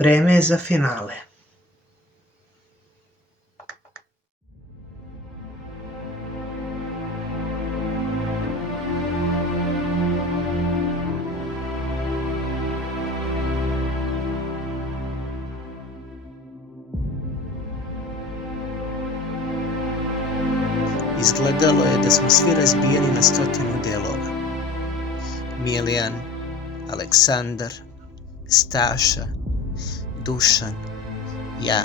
Vreme je za finale. Izgledalo je da smo svi razbijeni na 100 delova. Milijan, Aleksandar, Staša, Dušan, ja.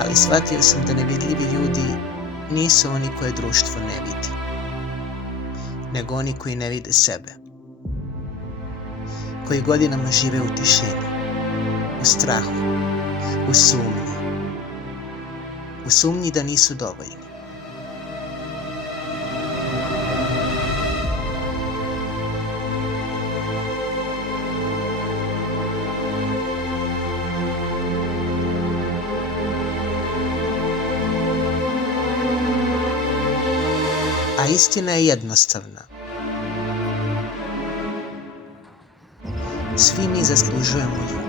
Ali shvatio sam da nevidljivi ljudi nisu oni koje društvo ne vidi, nego oni koji ne vide sebe, koji godinama žive u tišini, u strahu, u sumnji da nisu dovoljni. A istina je jednostavna. Svi mi zaslužujemo ljubav.